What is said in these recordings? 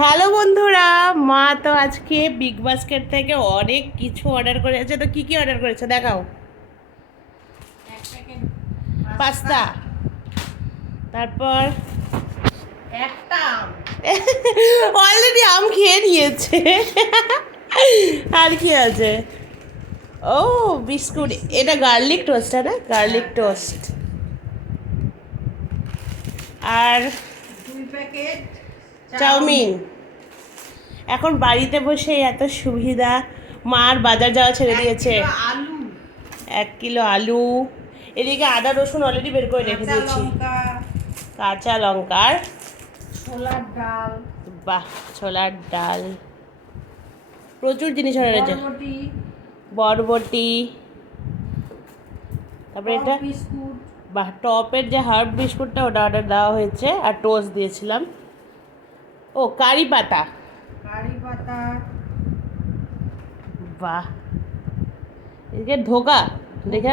Hello বন্ধুরা, মা তো আজকে বিগ বাস্কেট থেকে অনেক কিছু অর্ডার করেছে। তো কি কি অর্ডার করেছে দেখাও। এক প্যাকেট পাস্তা, তারপর একটা আম, অলরেডি আম খেয়ে নিয়েছে। আর কি আছে? ও বিস্কুট, এটা গার্লিক টোস্ট না? Garlic toast. আর 2 প্যাকেট চাউমিন। এখন বাড়িতে বসে এত সুবিধা, মার বাজার যাওয়া ছেড়ে দিয়েছে। 1 কিলো আলু, 1 কিলো আলু, এদিকে আদা রসুন অলরেডি বের করে রেখে কাঁচা দিয়েছি। লঙ্কা, কাঁচা লঙ্কার, ছোলার ডাল, বাহ, ছোলার ডাল, প্রচুর জিনিস অর্ডার হয়েছে। বরবটি, বরবটি, তারপরে এটা বিস্কুট, বাহ, টপের যে হার্ব বিস্কুটটা ওটা অর্ডার দেওয়া হয়েছে, আর টোস্ট দিয়েছিলাম। ও কারি পাতা, কারি পাতা, বাহ, এদিকে ধোকা দেখে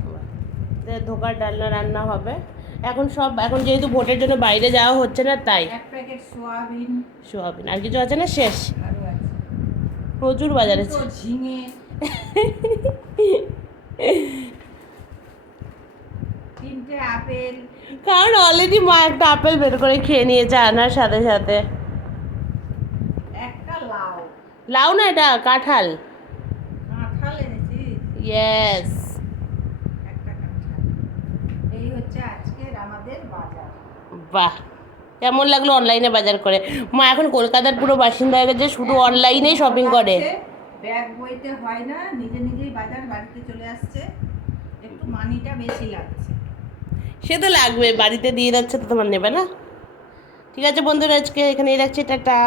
ধোকা, ধোকার ডালনা রান্না হবে। এখন যেহেতু ভোটের জন্য বাইরে যাওয়া হচ্ছে না, তাই 1 প্যাকেট সোয়াবিন, সোয়াবিন। আর কিছু আছে না? শেষ। আরও আছে প্রচুর বাজারে দুটো ঝিঙে, 3টে আপেল, কারণ অলরেডি মা একটা আপেল বের করে খেয়ে নিয়েছে আনার সাথে সাথে। একটা লাউ, লাউ না, এটা কাঁঠাল। কাঁঠাল এনেছিস? ইয়েস। একটা কাঁঠাল। এই হচ্ছে আজকের আমাদের বাজার। বাহ, কেমন লাগলো অনলাইনে বাজার করে? মা এখন কলকাতার পুরো বাসিন্দা হয়ে গেছে, শুধু অনলাইনেই শপিং করে। ব্যাগ বইতে হয় না, নিজে নিজেই বাজার বাড়িতে চলে আসছে। একটু মানিটা বেশি লাগছে। সে তো লাগবে, বাড়িতে দিয়ে যাচ্ছে তো তোমার নেবে না? ঠিক আছে বন্ধুরা, আজকে এখানেই রাখছি, টাটা।